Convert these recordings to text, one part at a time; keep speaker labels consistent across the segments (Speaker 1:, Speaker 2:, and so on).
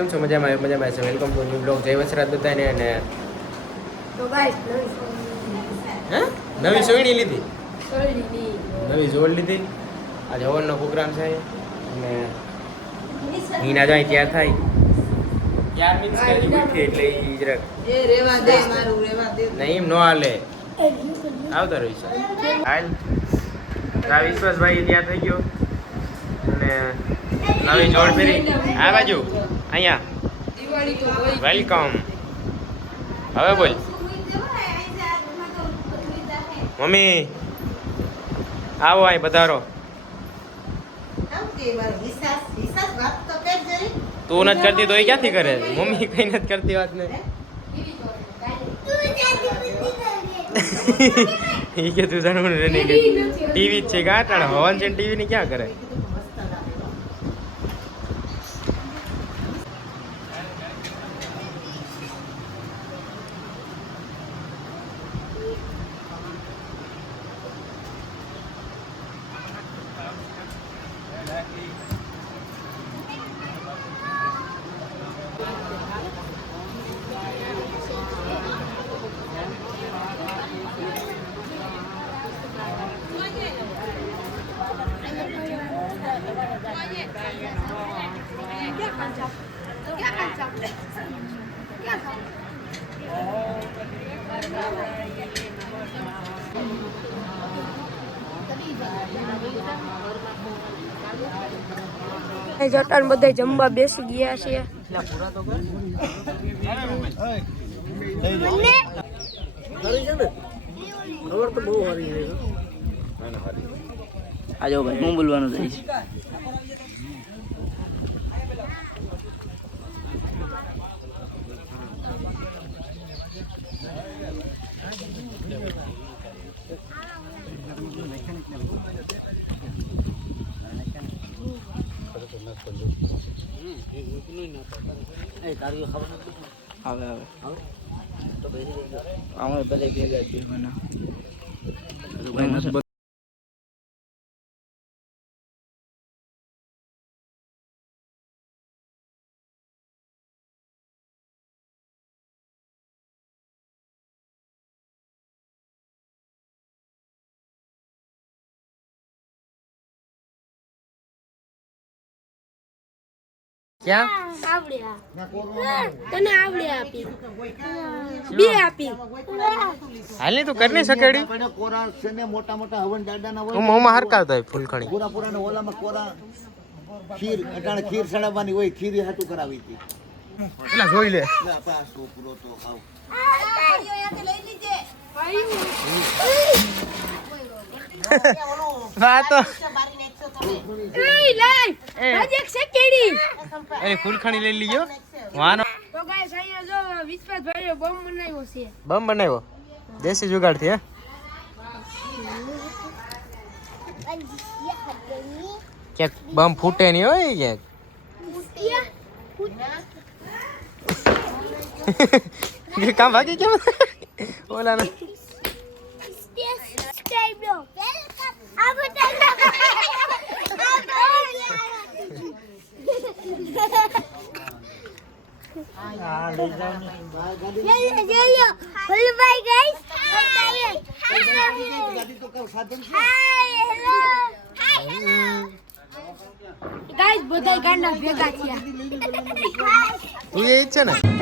Speaker 1: કેમ છો? મજામાં મજામાં છે. વેલકમ ટુ ન્યુ બ્લોગ જય વસરાત બધાને અને
Speaker 2: તો ગાઈસ નવી
Speaker 1: હે? નવી સોયણી લીધી? નવી જોડ લીધી. આજે હવનનો પ્રોગ્રામ છે. અને હિના જાય ત્યાં થાય. ત્યાર મીન્સ કે ઉઠી એટલે ઈ જરાક
Speaker 3: એ રેવા દે મારું રેવા દે.
Speaker 1: નહીં એમ ન હાલે. આવતા રહીશ હાલ. આ વિશ્વાસભાઈ ત્યાં થઈ ગયો. અને નવી જોડ ફેરી આ બાજુ. અહીંયા. વેલકમ હવે બોલ. મમ્મી, આવો અહીં પધારો.
Speaker 3: તો
Speaker 1: નથી કરતી તો એ ક્યાંથી કરે? મમ્મી કઈ નથી કરતી વાત ને. એ કે તું જાણવું ટીવી જ છે. ગાંઠાણ હવન છે ટીવી ની ક્યાં કરે?
Speaker 2: જટાન બધા જમવા બેસી ગયા છે.
Speaker 4: આજો ભાઈ હું બોલવાનું રહીશ હવે હવે અમે બધા ભેગા જ
Speaker 1: ક્યાં?
Speaker 2: તને આવડે આપી. બે આપી.
Speaker 1: હાલની તું કરી નહીં સકેડી
Speaker 5: આપણે કોરા છે ને મોટા મોટા હવન દાદાના હોય
Speaker 1: હું મોંમાં હરકાવતો હોય ફૂલખણી.
Speaker 5: પૂરા પૂરા ને ઓલામાં કોરા ખીર અટાણે ખીર સડાવવાની હોય ખીર હાટું કરાવી હતી.
Speaker 1: પેલા જોઈ લે.
Speaker 5: લે આપા આ છોકરો તો આવ.
Speaker 1: હા તો
Speaker 2: લઈ લઈ હજી એક સેકેડી
Speaker 1: એ ફૂલખણી લઈ લીજો. વાનો.
Speaker 2: તો ગાઈસ અહીંયા જો વિશ્વાસ ભાઈએ બોમ્બ બનાવ્યો છે.
Speaker 1: બમ બનાવ્યો? દેશી જુગાડથી હે? ક્યાંક બમ ફૂટે નહીં હોય ક્યાંક. કે કામ ભાગી કેમ ઓલા ને
Speaker 5: તો
Speaker 1: એ છે ને.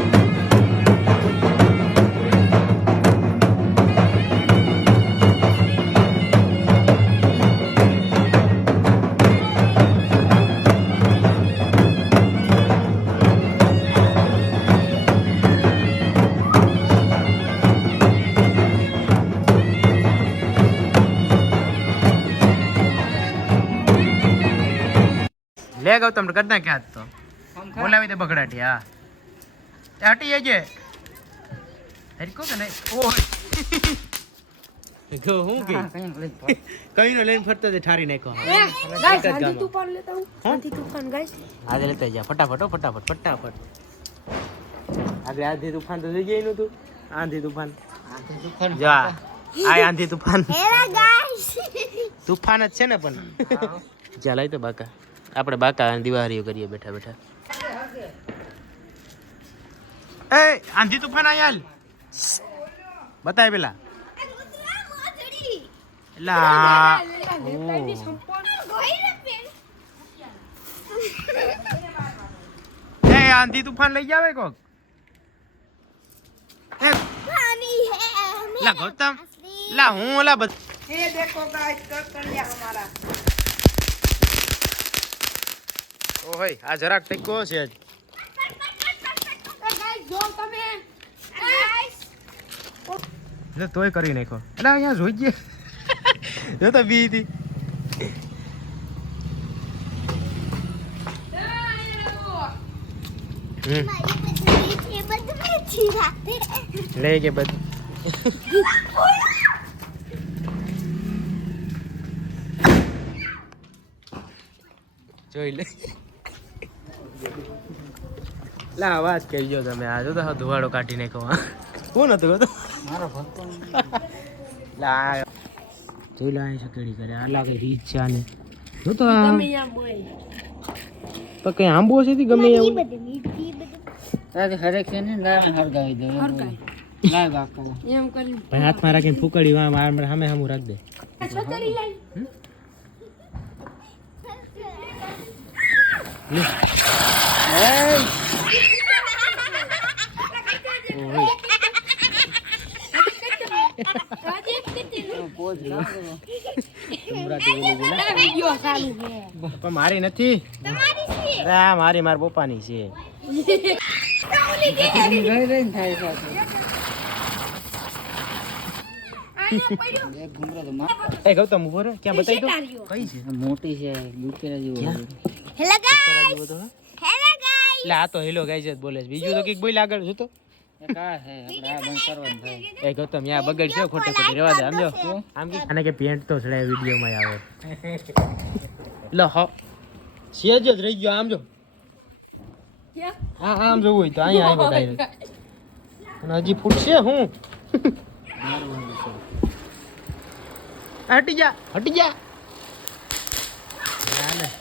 Speaker 1: લે ગૌતમ કર નાખ્યા આજ તો. બોલાવી દે બગડાટી હા. હટી જજે. હરકો કે નહીં? ઓહ હું કે? કઈ નો લઈને ફરતો તે ઠારી નાખો
Speaker 2: ગાઈસ આંધી તુફાન લેતા હું? આંધી તુફાન ગાઈસ.
Speaker 1: આજે લેતા જા. ફટાફટ ફટાફટ ફટાફટ. આગળ આંધી તુફાન તો જઈ નું તું. આંધી તુફાન. જા. આ આંધી તુફાન. તુફાન જ છે ને પણ. લઈ તો બાકા. આપણે બાકા દિવાળીઓ કરીએ બેઠા બેઠા. એ આંધી તુફાન આયાલ બતાય પેલા. લા. એ આંધી તુફાન લઈ જાવે કોક. લા ગૌતમ. લા હું ઓલા બસ ભાઈ આ જરાક ટેકો છે આજ. એટલે તોય કરી નાખો એટલે અહીંયા જોઈ ગયા. જો તો બી હતી. લે કે બધું. જોઈ લે. લા અવાજ કરી ગયો તમે. આ જો તો ધુવાડો કાઢી નાખો હા. કોણ હતું મારો ભક્તો લા જોઈ લો અહીં સકેડી કરે. આ લાગે રીત છે આને. જો તો તો કઈ આંબો છે થી ગમે એવું
Speaker 4: હરેક છે ને ગાય હરગાવી દે લાય બાકા
Speaker 2: એમ કરી
Speaker 1: ભાઈ હાથમાં રાખીને ફૂકડી વા માર સામે સામું રાખ દે.
Speaker 2: છોકરી લઈ વિડિયો ચાલુ છે
Speaker 1: પણ મારી નથી. મારી મારા પપ્પાની છે. ગૌતમ ઊભો રે ક્યાં બતાવી દો. કઈ છે
Speaker 4: મોટી છે ગુકેરા જેવો
Speaker 1: ક્યાં?
Speaker 2: હેલો
Speaker 1: તારા જેવો તો હે? એટલે આ તો હેલો ગાઈ જ બોલે છે બીજું તો કઈક બોલ આગળ જો તો
Speaker 4: એક આ છે આપણે આ બંધ કરવાનું થાય
Speaker 1: એ ગૌતમ યા બગડ છે ખોટે ખોટી રેવા દે આમ જો આમ કે આને કે પેન્ટ તો ચડાય વિડીયો માં આવે લો હો સેજ જ રહી ગયો આમ જો
Speaker 2: ક્યાં?
Speaker 1: હા આમ જોવું હોય તો અહીંયા આવ્યો ડાયરેક્ટ અને હજી ફૂટશે હું હટી જા હટી જા ના, ના.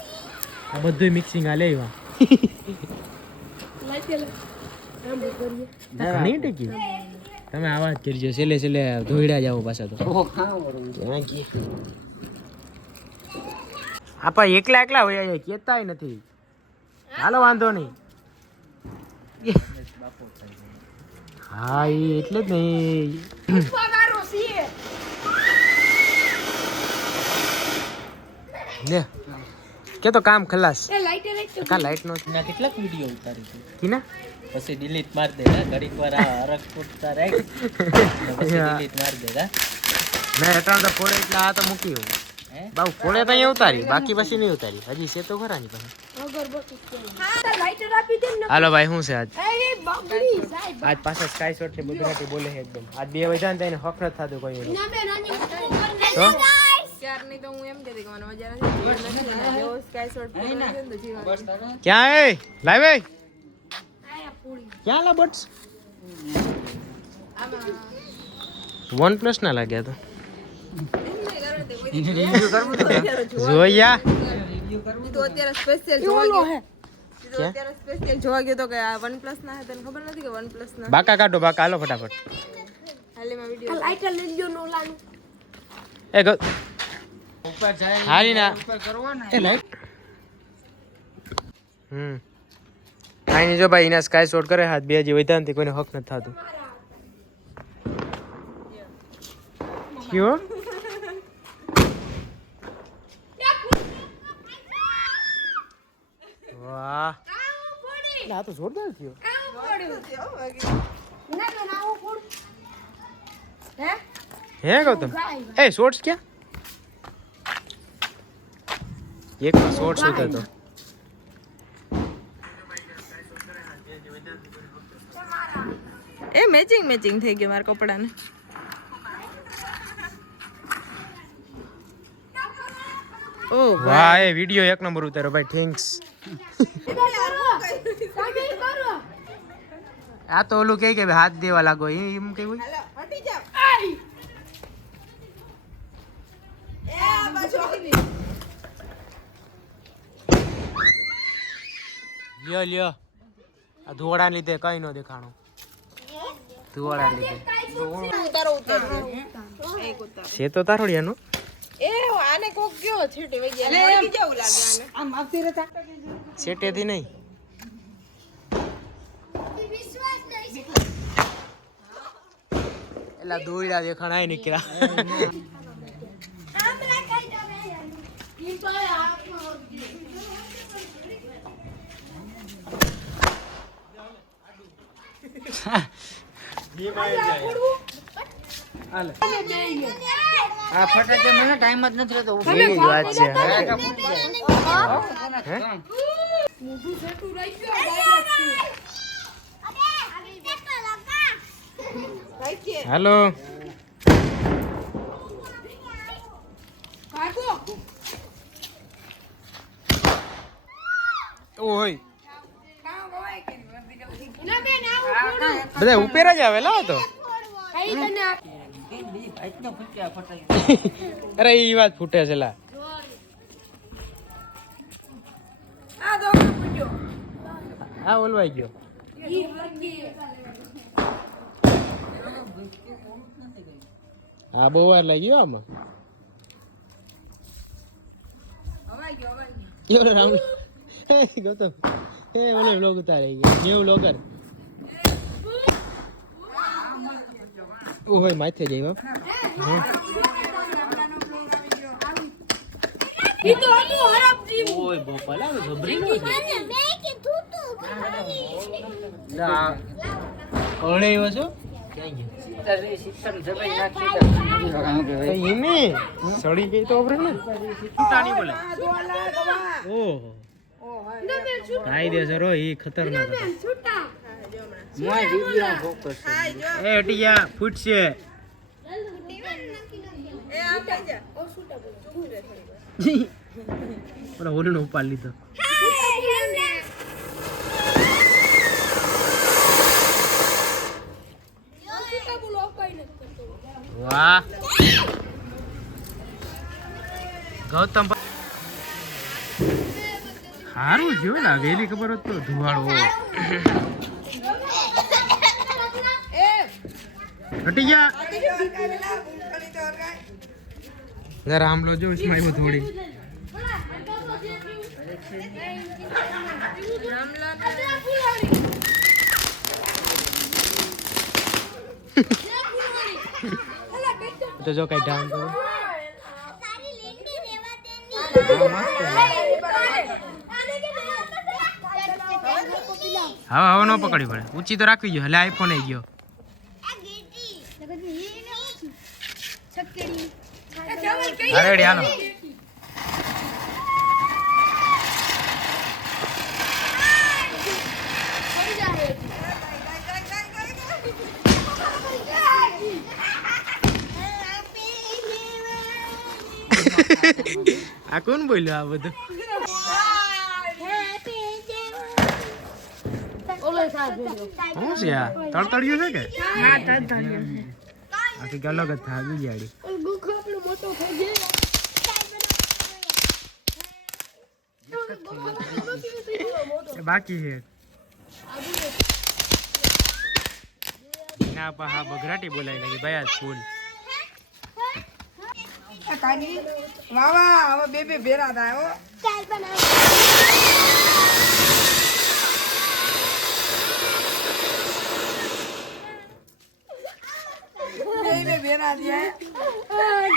Speaker 1: આ બધું મિક્સિંગ આ લેવા
Speaker 2: લાઈટ લે. આમ કરીએ.
Speaker 1: ઘણી ટેકી? તમે આવાજ કરજો છેલ્લે છેલ્લે ધોઈડા જાવ પાછા તો. આપા એકલા એકલા હોય અહીંયા કેતા નથી. હાલો વાંધો નહીં. હા એ એટલે જ નહીં. લે. કે તો કામ ખલાસ.
Speaker 2: તો
Speaker 1: કા લાઈટ નો
Speaker 4: કેટલાક વીડિયો ઉતારી છે.
Speaker 1: કીના
Speaker 4: પછી ડિલીટ માર દે ઘડીક વાર આ હરક ફૂટતા રાખ પછી ડિલીટ માર દે
Speaker 1: મેં અટાણ તો ફોડે એટલે આ તો મૂકી હું. બાઉ ફોડે તો અહીંયા ઉતારી બાકી પછી નહીં ઉતારી. હજી છે તો ખરા ની પાસે.
Speaker 2: છે. ને
Speaker 1: હાલો ભાઈ શું છે આજ? આજ પાછા સ્કાય શોટ ને ગુજરાતી બોલે છે એકદમ. આજ બે વધારે ને તેને હક નથી થતું કોઈ એનું.
Speaker 2: ના
Speaker 1: તો
Speaker 6: હું એમ કહેતી કે મને મજા નથી જેવો સ્કાય શોટ તો
Speaker 4: તારે?
Speaker 1: ક્યાં એ? લાવ ક્યાં લા બટ્સ વન પ્લસ ના લાગ્યા તો. જોયા.
Speaker 6: તો અત્યારે સ્પેશિયલ જોવા ગયો. અત્યારે સ્પેશિયલ જોવા ગયો તો કે આ વન પ્લસ ના હે તને ખબર નથી કે વન પ્લસ ના?
Speaker 1: બાકા કાઢો બાકા. હાલો ફટાફટ.
Speaker 6: હાલીમાં
Speaker 2: આ
Speaker 6: વીડિયો
Speaker 2: લાઈટર લઈ લ્યો નો લાનું.
Speaker 1: એ
Speaker 4: ઉપર જાય
Speaker 1: હારી ના.
Speaker 4: ઉપર કરવો ને
Speaker 1: એ લાઈટ. હમ. કાંઈ નહીં જો ભાઈ એના સ્કાય શોટ કરે હાથ બે હજી વધ્યા નથી કોઈને હક નથી થતું. કયો વાહ. આ તો જોરદાર થયો.
Speaker 2: ના ના ના હું ફૂડ. હે?
Speaker 1: હે ગૌતમ? એ શોર્ટ્સ ક્યાં? એક શોર્ટ્સ હતો. તો
Speaker 6: એ મેચિંગ મેચિંગ થઈ ગયું મારા કપડાને. ઓ
Speaker 1: વાહ એ વિડિયો એક નંબર ઉતાર્યો ભાઈ થેન્ક્સ આ તો ઓલું કે કે ભાઈ હાથ દેવા લાગો એ એમ કેવું
Speaker 6: હટી જાવ
Speaker 2: આઈ
Speaker 6: એ આ બાજુ આવી
Speaker 1: લ્યો લ્યો. આ ધોળા લીધે કઈ ન દેખાણું. ધુવાળા લીધે.
Speaker 6: ઉતારો ઉતારો
Speaker 1: છે તો તારોડિયાનું
Speaker 6: એ આને કોક ગયો છેટી વઈ ગયા. વળગી જવું લાગે આને?
Speaker 3: આમ આવતી રહેતા
Speaker 1: છેટેથી નહીં. એલા દોયડા દેખાણાય નીકળ્યા.
Speaker 4: આ ફટાકે મને ટાઈમ જ નથી રહેતો.
Speaker 1: એ જ વાત છે હાલો. ઓય. બધા ઉપેરા જ આવે લાવો તો? અરે એ વાત ફૂટે છે, લા. હા, ઓલવાઈ ગયો. હા, બહુ વાર લાગી ગયો આમાં. રામ ગૌતમ. હે, ઓલે વ્લોગ ઉતારે ગયો. ન્યુ વ્લોગર ઓય માથે જઈ બાપ
Speaker 4: ઓય બોપા લાવ ગભરી નો
Speaker 1: કોણે એવો છો? હિમી સડી ગઈ તો ઓબરે ને? ફૂટાણી બોલે. ઓહો. કાયદેસર રો એ ખતરનાક.
Speaker 4: મોય વિડિયો ફોકસ
Speaker 1: એ હટિયા ફૂટશે.
Speaker 6: એ થઈ જા.
Speaker 1: ઓલા ઓલીનો ઉપાડ લીધો. વાહ. ગૌતમ સારું જોયું ને વેલી ખબર હોત તો ધુવાળો હટી જા જરા આમલો જો સ્માઈલ થોડી તો જો કઈ ડાઉન કરો હવે હવે ન પકડી પડે ઊંચી તો રાખવી જોઈએ એટલે આઈફોન આવી ગયો અરે રેડી હાલો આ કોણ બોલ્યો આ બધું? શું છે આ? તળતળિયું છે કે? આખી અલગ જ થાય બીજાડી એ બાકી છે ના પા હા બગરાટી બોલાવી લાગી ભાઈ આજ ફૂલ
Speaker 6: કાની વાવા હવે બે બે ભેરા થાય હો બે બે ભેરા થયા